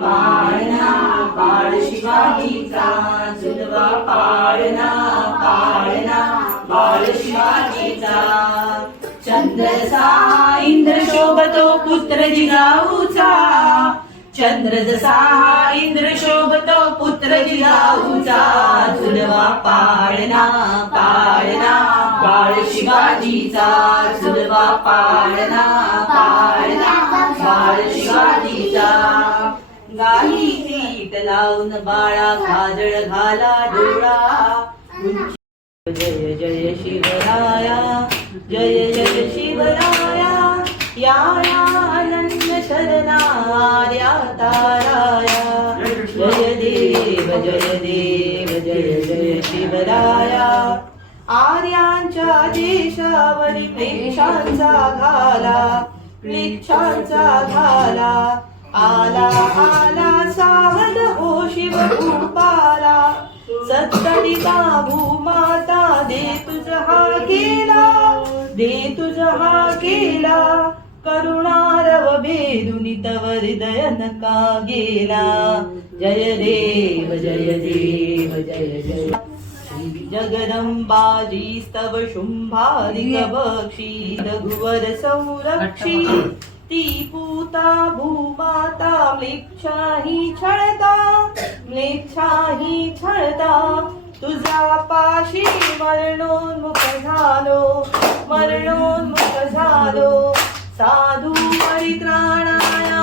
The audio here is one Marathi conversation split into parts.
पाळणा पाळ शिवाजीचा जुलवा पाळणा पाळणा पाळ शिवाजीचा चंद्रसा इंद्र शोभतो पुत्र जिजाऊचा चंद्र जसा इंद्र शोभतो पुत्र जिजाऊचा जुलवा पाळणा पाळणा पाळ शिवाजीचा जुलवा पाळणा पाळणा पाळ शिवाजीचा गाली पीठ लावून बाळा काजळ घाला डोळा जय जय शिवराया जय जय शिवराया या अनन्य शरणार्या ताराया जय देव जय जय शिवराया आर्यांच्या देशावरी प्रेक्षांचा घाला आला आला सावध हो शिवभूपाला सत्तडिका भूमाता दे तुझ हा केला करुणारव भेदुनी तव हृदय नका गेला जय देव जय जय जगदंबाजी स्तव शुंभारिक बक्षी रघुवर संरक्षी ती पूता भूमाता म्लेच्छाही छळता तुझा पाशी मरणोन्मुख झालो साधू परित्राणाया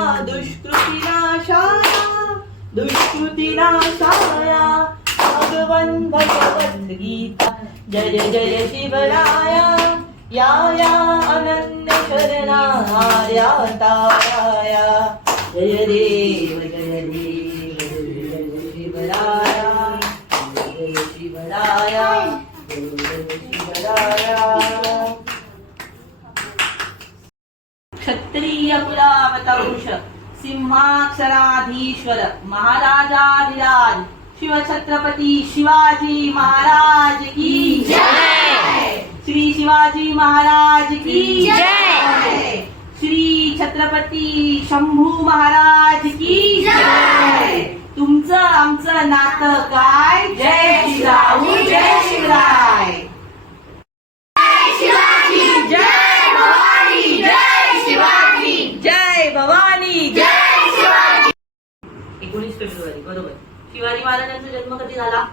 दुष्कृती नाशाया भगवन् भगवद्गीता जय जय शिवराया या अनन्य शरणार्या ताराया जय देव शिवराया जय शिवराया क्षत्रिय कुलावतंश सिंहाक्षराधीश्वर महाराजाधिराज शिव छत्रपती शिवाजी महाराज की जय श्री शिवाजी महाराज की जय श्री छत्रपती शंभू महाराज की जय तुमचं आमचं नातं काय जय शिवराऊ जय शिवराय जय भवानी जय शिवाजी जय भवानी जय शिवाजी 19 फेब्रुवारी बरोबर शिवाजी महाराजांचा जन्म कधी झाला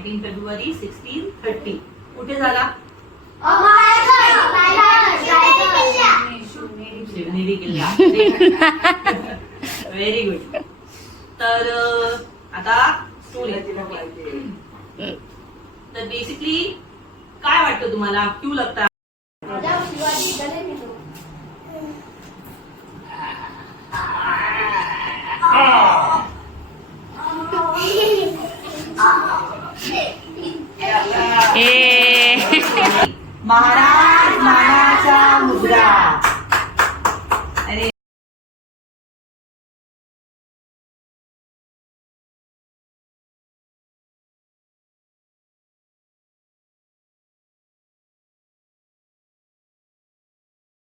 19 फेब्रुवारी 1630 कुठे झाला शिवनेरी किल्ला व्हेरी गुड तर आता स्टोरी तर बेसिकली काय वाटतं तुम्हाला क्यों लगता महाराज मानाचा मुद्रा